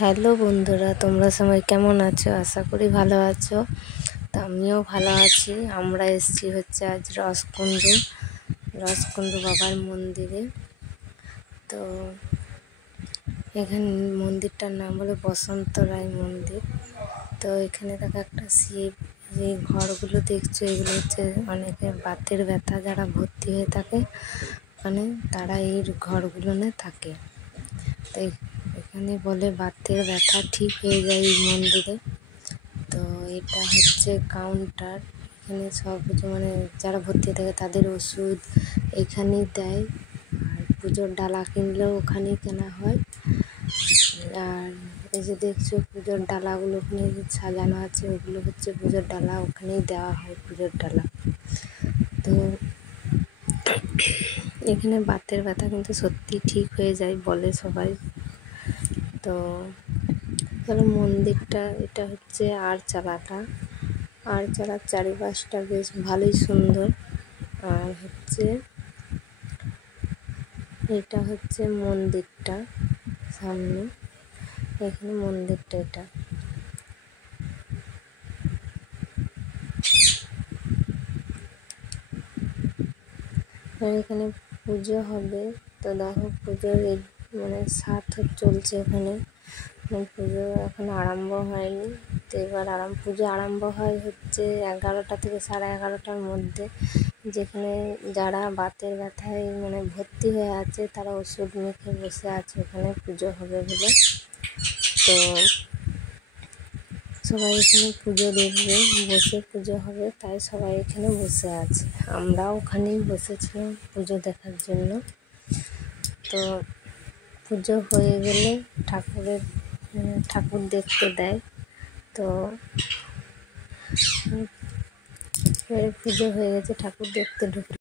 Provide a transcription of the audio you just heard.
Hello বন্ধুরা, তোমরা সবাই কেমন আছো? আশা করি ভালো আছো। তো আমিও ভালো আছি। আমরা এসেছি হচ্ছে আজ রসকুণ্ডু বাবার মন্দিরে। তো এখানে মন্দিরটার নাম হলো বসন্ত রায় মন্দির। তো এখানে দেখো একটা শিব, যে ঘরগুলো দেখছো এগুলো হচ্ছে অনেকের বাতের ব্যথা যারা ভর্তি হয়ে থাকে মানে তারা এই ঘরগুলোনে থাকে। তো এখানে বলে বাতের ব্যথা ঠিক হয়ে যায় এই মন্দিরে। তো এটা হচ্ছে কাউন্টার, এখানে সব কিছু মানে যারা ভর্তি থাকে তাদের ওষুধ এখানেই দেয়। আর পুজোর ডালা কিনলেও ওখানেই কেনা হয়। আর এই যে দেখছো পুজোর ডালাগুলো ওখানে সাজানো আছে, ওগুলো হচ্ছে পুজোর ডালা, ওখানেই দেওয়া হয় পুজোর ডালা। তো এখানে বাতের ব্যথা কিন্তু সত্যি ঠিক হয়ে যায় বলে সবাই। তো চলো মন্দিরটা, এটা হচ্ছে আরচালার চারিপাশটা বেশ ভালোই সুন্দর। আর হচ্ছে এটা হচ্ছে মন্দিরটা সামনে, এখানে মন্দিরটা এটা। আর এখানে পুজো হবে। তো দেখো পুজোর মানে সাথ চলছে এখানে। পুজো এখন আরম্ভ হয়নি। তো এবার পুজো আরম্ভ হয় হচ্ছে 11টা থেকে 11:30টার মধ্যে। যেখানে যারা বাতের ব্যথায় মানে ভর্তি হয়ে আছে তারা ওষুধ মেখে বসে আছে ওখানে পুজো হবে বলে। তো সবাই এখানে পুজো দেখবে, বসে পুজো হবে, তাই সবাই এখানে বসে আছে। আমরাও ওখানেই বসেছিলাম পুজো দেখার জন্য। তো পুজো হয়ে গেলে ঠাকুর দেখতে দেয়। তো পুজো হয়ে গেছে, ঠাকুর দেখতে ঢুকে